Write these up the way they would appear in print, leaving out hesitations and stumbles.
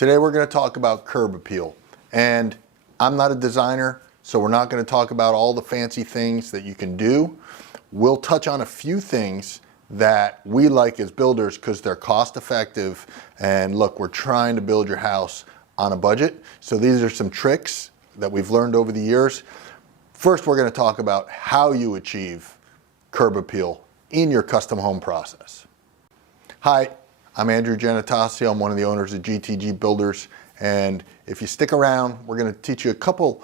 Today we're going to talk about curb appeal, and I'm not a designer, so we're not going to talk about all the fancy things that you can do. We'll touch on a few things that we like as builders because they're cost effective, and look, we're trying to build your house on a budget. So these are some tricks that we've learned over the years. First, we're going to talk about how you achieve curb appeal in your custom home process. Hi, I'm Andrew Genetasio. I'm one of the owners of GTG Builders, and if you stick around, we're going to teach you a couple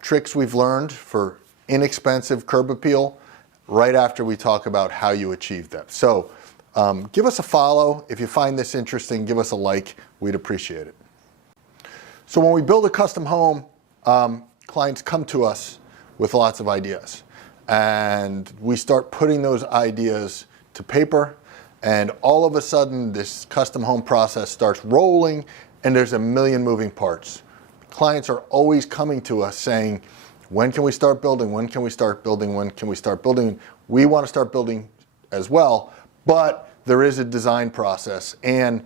tricks we've learned for inexpensive curb appeal right after we talk about how you achieve them. So give us a follow. If you find this interesting, give us a like. We'd appreciate it. So when we build a custom home, clients come to us with lots of ideas, and we start putting those ideas to paper, and all of a sudden this custom home process starts rolling and there's a million moving parts. Clients are always coming to us saying, when can we start building? When can we start building? When can we start building? We want to start building as well, but there is a design process. And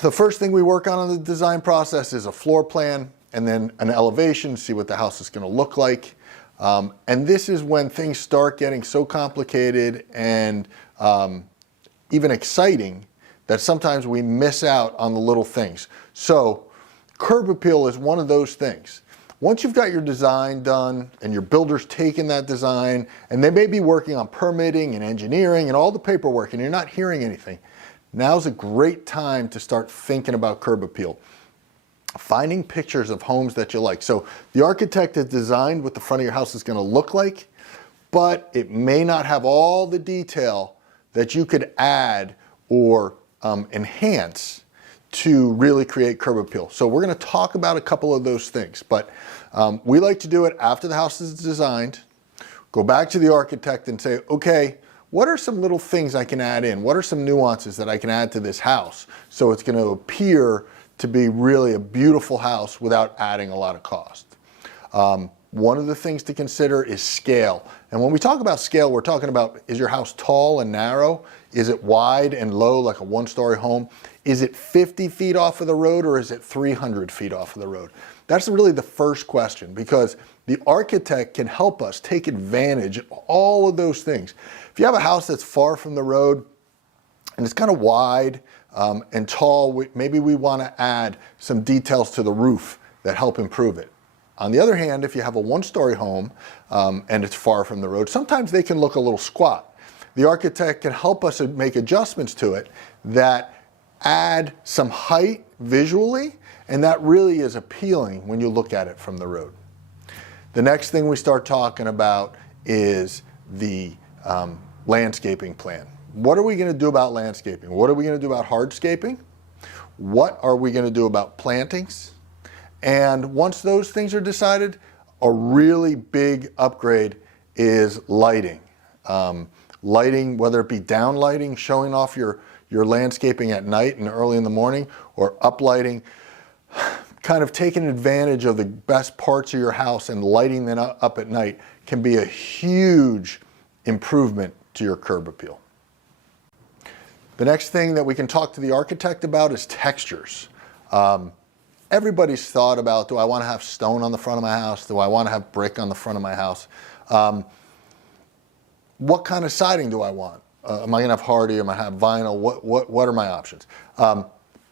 the first thing we work on the design process is a floor plan and then an elevation, see what the house is going to look like. And this is when things start getting so complicated and even exciting that sometimes we miss out on the little things. So curb appeal is one of those things. Once you've got your design done and your builder's taken that design and they may be working on permitting and engineering and all the paperwork and you're not hearing anything, now's a great time to start thinking about curb appeal. Finding pictures of homes that you like. So the architect has designed what the front of your house is going to look like, but it may not have all the detail that you could add or enhance to really create curb appeal. So we're going to talk about a couple of those things, but we like to do it after the house is designed, go back to the architect and say, okay, what are some little things I can add in? What are some nuances that I can add to this house so it's going to appear to be really a beautiful house without adding a lot of cost? One of the things to consider is scale. And when we talk about scale, we're talking about, is your house tall and narrow? Is it wide and low like a one-story home? Is it 50 feet off of the road or is it 300 feet off of the road? That's really the first question, because the architect can help us take advantage of all of those things. If you have a house that's far from the road and it's kind of wide and tall, maybe we want to add some details to the roof that help improve it. On the other hand, if you have a one-story home and it's far from the road, sometimes they can look a little squat. The architect can help us make adjustments to it that add some height visually, and that really is appealing when you look at it from the road. The next thing we start talking about is the landscaping plan. What are we going to do about landscaping? What are we going to do about hardscaping? What are we going to do about plantings? And once those things are decided, a really big upgrade is lighting. Lighting, whether it be down lighting, showing off your landscaping at night and early in the morning, or up lighting, kind of taking advantage of the best parts of your house and lighting them up at night can be a huge improvement to your curb appeal. The next thing that we can talk to the architect about is textures. Everybody's thought about, do I want to have stone on the front of my house? Do I want to have brick on the front of my house? What kind of siding do I want? Am I going to have hardy? Am I going to have vinyl? What are my options?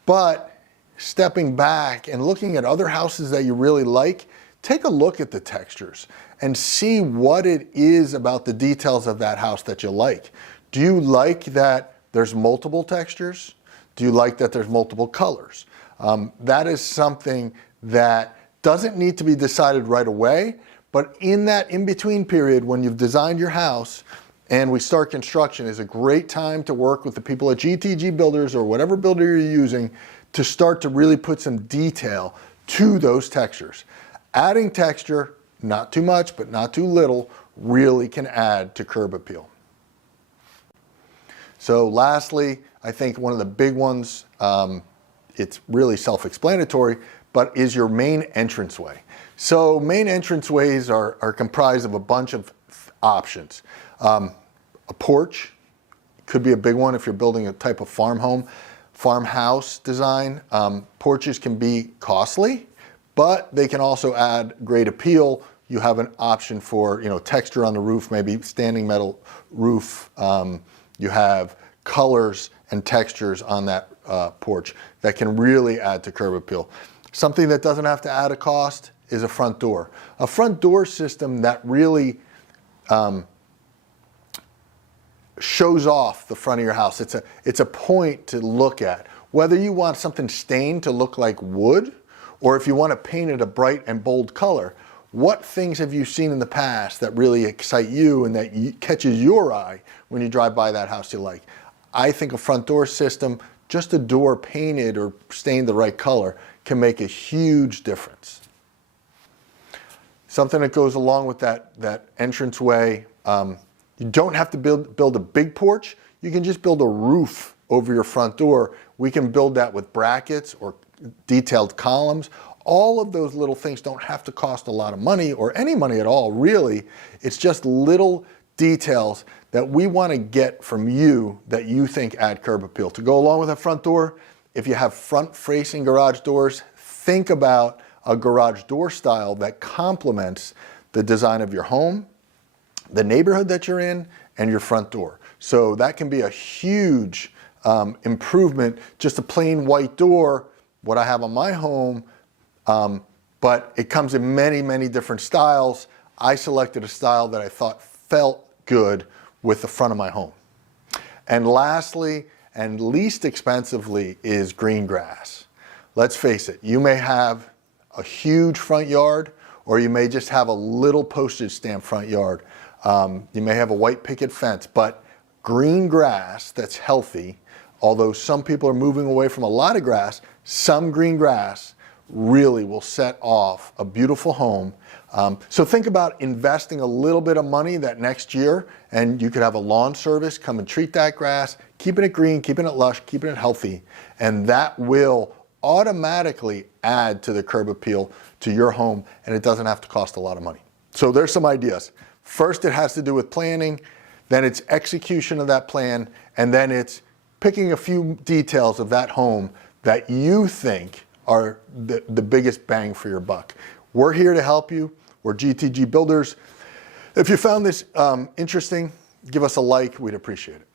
But stepping back and looking at other houses that you really like, take a look at the textures and see what it is about the details of that house that you like. Do you like that there's multiple textures? Do you like that there's multiple colors? That is something that doesn't need to be decided right away, but in that in-between period when you've designed your house and we start construction is a great time to work with the people at GTG Builders or whatever builder you're using to start to really put some detail to those textures. Adding texture, not too much, but not too little, really can add to curb appeal. So lastly, I think one of the big ones, it's really self-explanatory, but is your main entranceway. So main entranceways are comprised of a bunch of options. A porch could be a big one if you're building a type of farm home. farmhouse design. Porches can be costly, but they can also add great appeal. You have an option for, texture on the roof, maybe standing metal roof. You have colors and textures on that porch that can really add to curb appeal. Something that doesn't have to add a cost is a front door. A front door system that really shows off the front of your house. It's a point to look at. Whether you want something stained to look like wood, or if you want to paint it a bright and bold color, what things have you seen in the past that really excite you and that catches your eye when you drive by that house you like? I think a front door system, just a door painted or stained the right color, can make a huge difference. Something that goes along with that entranceway, you don't have to build a big porch. You can just build a roof over your front door. We can build that with brackets or detailed columns. All of those little things don't have to cost a lot of money or any money at all, really. It's just little details that we want to get from you that you think add curb appeal. To go along with a front door, if you have front-facing garage doors, think about a garage door style that complements the design of your home, the neighborhood that you're in, and your front door. So that can be a huge improvement. Just a plain white door, what I have on my home, but it comes in many, many different styles. I selected a style that I thought felt good with the front of my home. And lastly, and least expensively, is green grass. Let's face it, you may have a huge front yard, or you may just have a little postage stamp front yard. You may have a white picket fence, but green grass that's healthy, although some people are moving away from a lot of grass, some green grass really will set off a beautiful home. So think about investing a little bit of money that next year, and you could have a lawn service come and treat that grass, keeping it green, keeping it lush, keeping it healthy, and that will automatically add to the curb appeal to your home, and it doesn't have to cost a lot of money. So there's some ideas. First, it has to do with planning, then it's execution of that plan, and then it's picking a few details of that home that you think are the biggest bang for your buck. We're here to help you. We're GTG Builders. If you found this interesting, give us a like. We'd appreciate it.